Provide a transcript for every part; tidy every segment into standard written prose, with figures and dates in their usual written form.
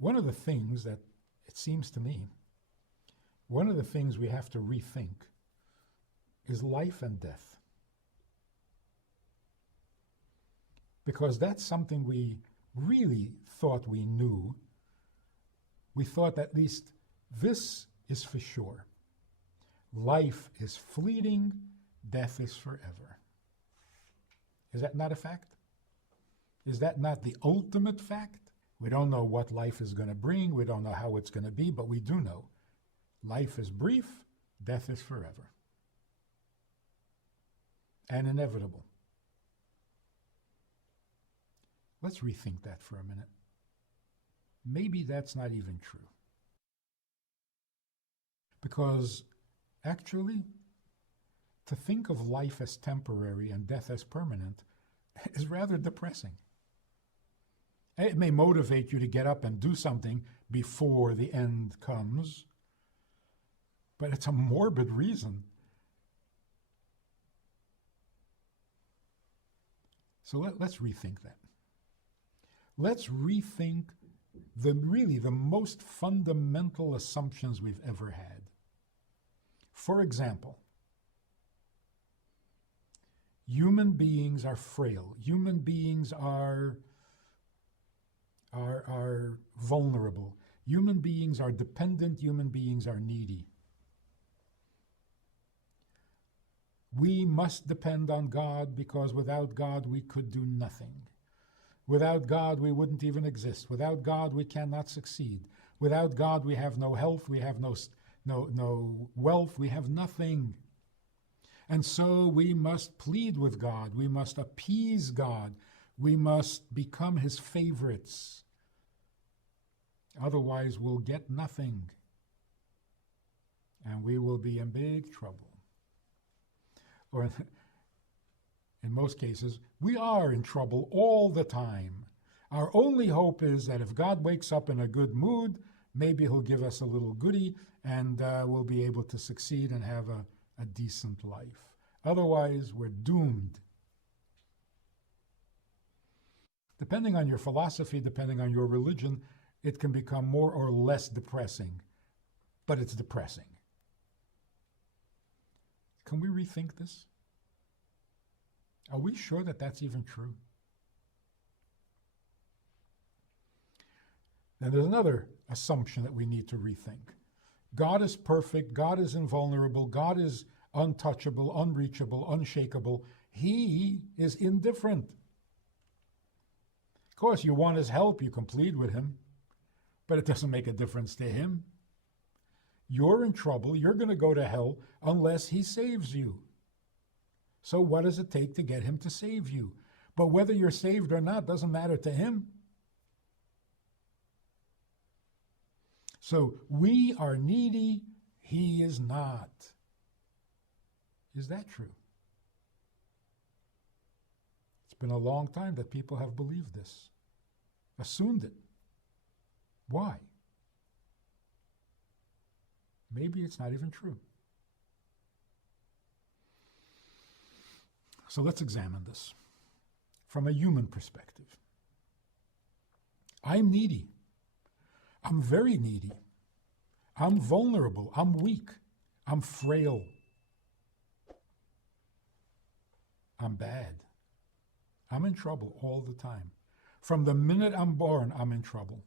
One of the things that, it seems to me, one of the things we have to rethink is life and death. Because that's something we really thought we knew. We thought at least this is for sure. Life is fleeting, death is forever. Is that not a fact? Is that not the ultimate fact? We don't know what life is going to bring, we don't know how it's going to be, but we do know life is brief, death is forever. And inevitable. Let's rethink that for a minute. Maybe that's not even true. Because actually, to think of life as temporary and death as permanent is rather depressing. It may motivate you to get up and do something before the end comes, but it's a morbid reason. So let's rethink that. Let's rethink the most fundamental assumptions we've ever had. For example, human beings are frail. Human beings are vulnerable. Human beings are dependent. Human beings are needy. We must depend on God because without God we could do nothing. Without God we wouldn't even exist. Without God we cannot succeed. Without God we have no health, we have no wealth, we have nothing. And so we must plead with God. We must appease God. We must become his favorites. Otherwise we'll get nothing. And we will be in big trouble. Or in most cases, we are in trouble all the time. Our only hope is that if God wakes up in a good mood, maybe he'll give us a little goodie and we'll be able to succeed and have a decent life. Otherwise, we're doomed. Depending on your philosophy, depending on your religion, it can become more or less depressing, but it's depressing. Can we rethink this? Are we sure that that's even true? Now there's another assumption that we need to rethink. God is perfect, God is invulnerable, God is untouchable, unreachable, unshakable. He is indifferent. Of course, you want his help, you can plead with him, but it doesn't make a difference to him. You're in trouble, you're going to go to hell unless he saves you. So what does it take to get him to save you? But whether you're saved or not doesn't matter to him. So we are needy, he is not. Is that true? It's been a long time that people have believed this, assumed it. Why? Maybe it's not even true. So let's examine this from a human perspective. I'm needy. I'm very needy. I'm vulnerable. I'm weak. I'm frail. I'm bad. I'm in trouble all the time. From the minute I'm born, I'm in trouble.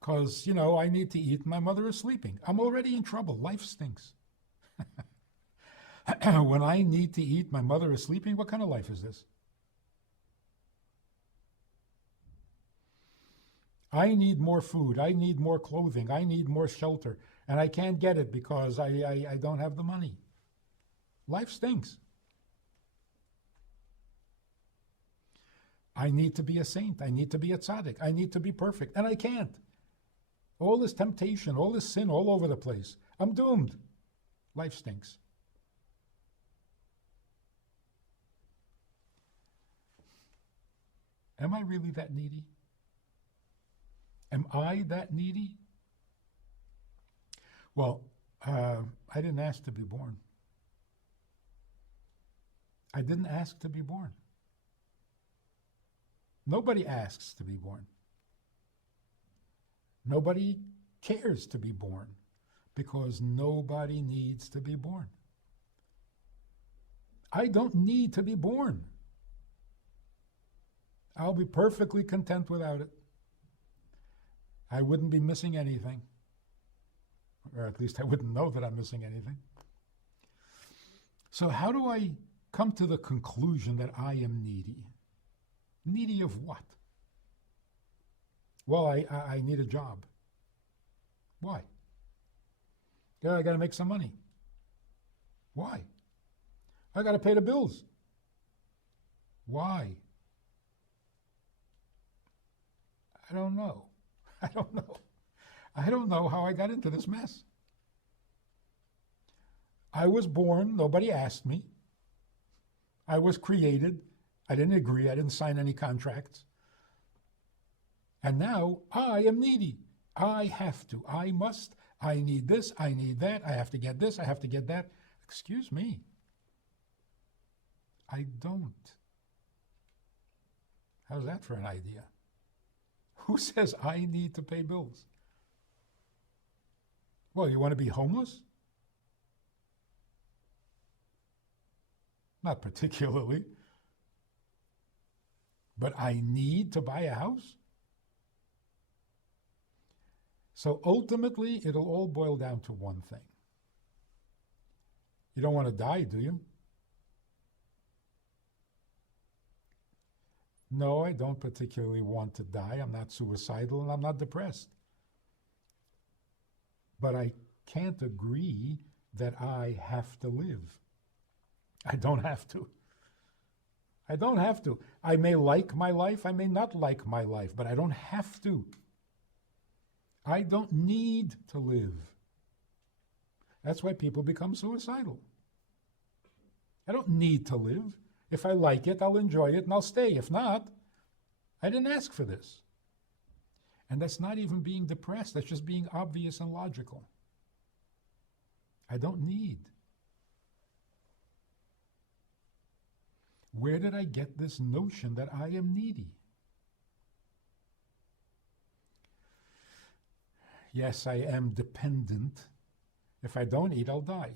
Because, I need to eat, my mother is sleeping. I'm already in trouble. Life stinks. When I need to eat, my mother is sleeping. What kind of life is this? I need more food. I need more clothing. I need more shelter. And I can't get it because I don't have the money. Life stinks. I need to be a saint. I need to be a tzaddik. I need to be perfect. And I can't. All this temptation, all this sin all over the place. I'm doomed. Life stinks. Am I really that needy? Am I that needy? Well, I didn't ask to be born. I didn't ask to be born. Nobody asks to be born. Nobody cares to be born because nobody needs to be born. I don't need to be born. I'll be perfectly content without it. I wouldn't be missing anything. Or at least I wouldn't know that I'm missing anything. So how do I come to the conclusion that I am needy? Needy of what? Well, I need a job. Why? Yeah, I got to make some money. Why? I got to pay the bills. Why? I don't know. I don't know. I don't know how I got into this mess. I was born, nobody asked me. I was created. I didn't agree. I didn't sign any contracts. And now I am needy. I have to. I must. I need this. I need that. I have to get this. I have to get that. Excuse me. I don't. How's that for an idea? Who says I need to pay bills? Well, you want to be homeless? Not particularly. But I need to buy a house? So ultimately, it'll all boil down to one thing. You don't want to die, do you? No, I don't particularly want to die. I'm not suicidal and I'm not depressed. But I can't agree that I have to live. I don't have to. I don't have to. I may like my life, I may not like my life, but I don't have to. I don't need to live. That's why people become suicidal. I don't need to live. If I like it, I'll enjoy it and I'll stay. If not, I didn't ask for this. And that's not even being depressed. That's just being obvious and logical. I don't need. Where did I get this notion that I am needy? Yes, I am dependent. If I don't eat, I'll die.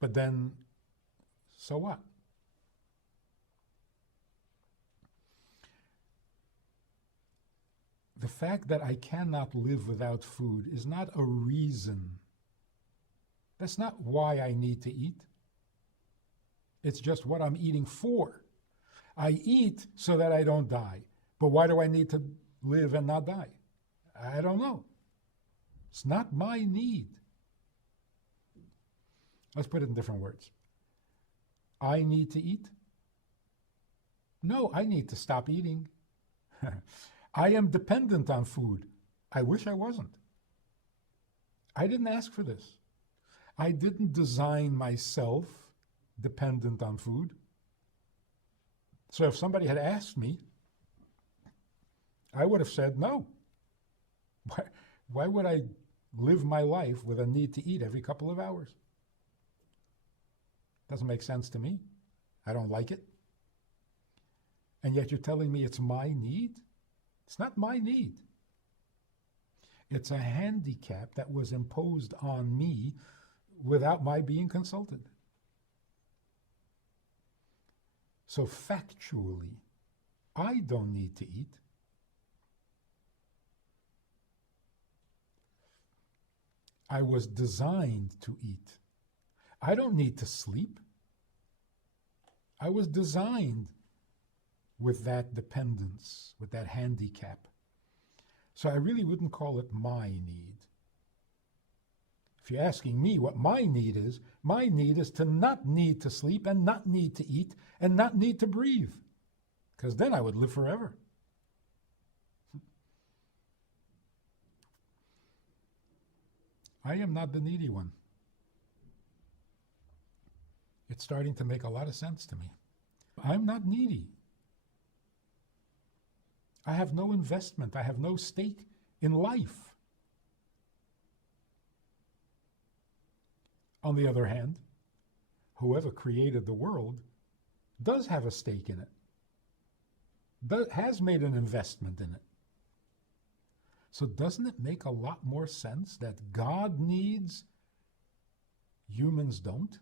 But then, so what? The fact that I cannot live without food is not a reason. That's not why I need to eat. It's just what I'm eating for. I eat so that I don't die. But why do I need to live and not die? I don't know. It's not my need. Let's put it in different words. I need to eat? No, I need to stop eating. I am dependent on food. I wish I wasn't. I didn't ask for this. I didn't design myself dependent on food. So if somebody had asked me, I would have said no. Why would I live my life with a need to eat every couple of hours? Doesn't make sense to me. I don't like it. And yet you're telling me it's my need? It's not my need. It's a handicap that was imposed on me without my being consulted. So factually, I don't need to eat. I was designed to eat. I don't need to sleep. I was designed with that dependence, with that handicap. So I really wouldn't call it my need. If you're asking me what my need is to not need to sleep and not need to eat and not need to breathe, because then I would live forever. I am not the needy one. It's starting to make a lot of sense to me. I'm not needy. I have no investment. I have no stake in life. On the other hand, whoever created the world does have a stake in it, has made an investment in it. So doesn't it make a lot more sense that God needs, humans don't?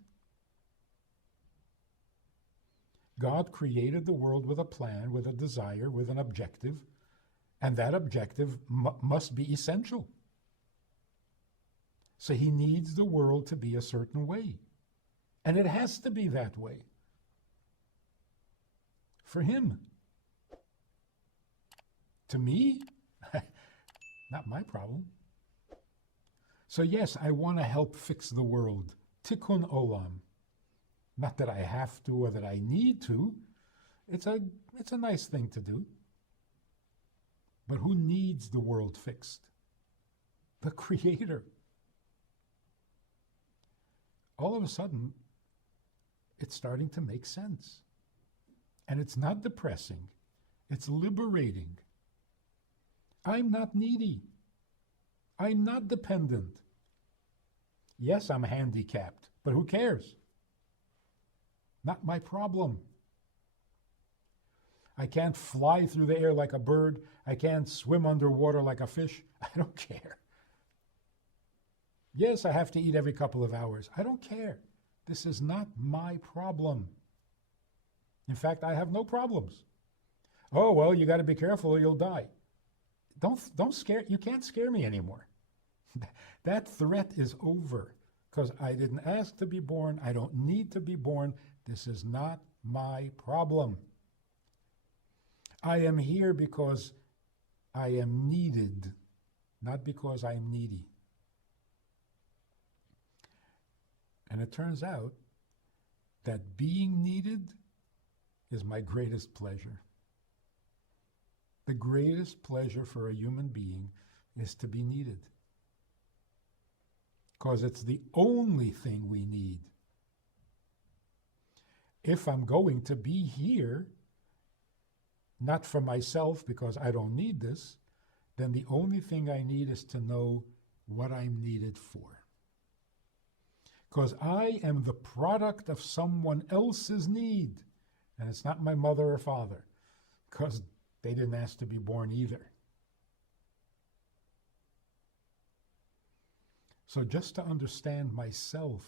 God created the world with a plan, with a desire, with an objective, and that objective must be essential. So he needs the world to be a certain way. And it has to be that way. For him. To me, not my problem. So yes, I want to help fix the world. Tikkun olam. Not that I have to or that I need to. It's a nice thing to do. But who needs the world fixed? The Creator. All of a sudden, it's starting to make sense. And it's not depressing. It's liberating. I'm not needy. I'm not dependent. Yes, I'm handicapped, but who cares? Not my problem. I can't fly through the air like a bird. I can't swim underwater like a fish. I don't care. Yes, I have to eat every couple of hours. I don't care. This is not my problem. In fact, I have no problems. Oh, well, you got to be careful or you'll die. Don't scare. You can't scare me anymore. That threat is over because I didn't ask to be born. I don't need to be born. This is not my problem. I am here because I am needed, not because I am needy. And it turns out that being needed is my greatest pleasure. The greatest pleasure for a human being is to be needed. Because it's the only thing we need. If I'm going to be here, not for myself because I don't need this, then the only thing I need is to know what I'm needed for. Because I am the product of someone else's need. And it's not my mother or father, because they didn't ask to be born either. So just to understand myself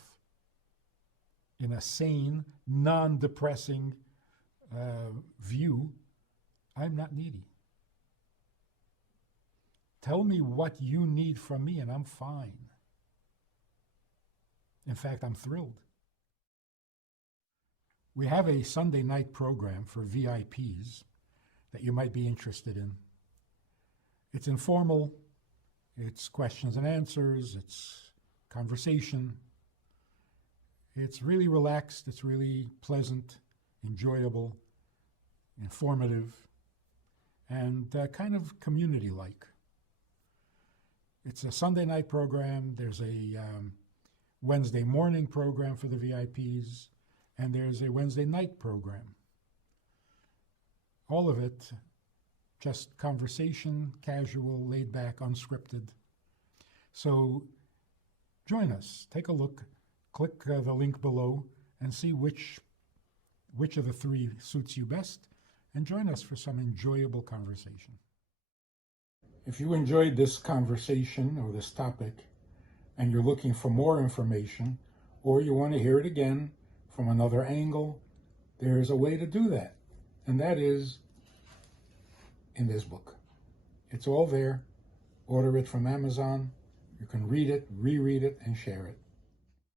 in a sane, non-depressing view, I'm not needy. Tell me what you need from me and I'm fine. In fact, I'm thrilled. We have a Sunday night program for VIPs that you might be interested in. It's informal, it's questions and answers, it's conversation. It's really relaxed, it's really pleasant, enjoyable, informative, and kind of community-like. It's a Sunday night program. There's a Wednesday morning program for the VIPs, and there's a Wednesday night program. All of it just conversation, casual, laid back, unscripted. So join us, take a look, click the link below and see which of the three suits you best, and join us for some enjoyable conversation. If you enjoyed this conversation or this topic and you're looking for more information, or you want to hear it again from another angle, there's a way to do that. And that is in this book. It's all there. Order it from Amazon. You can read it, reread it, and share it.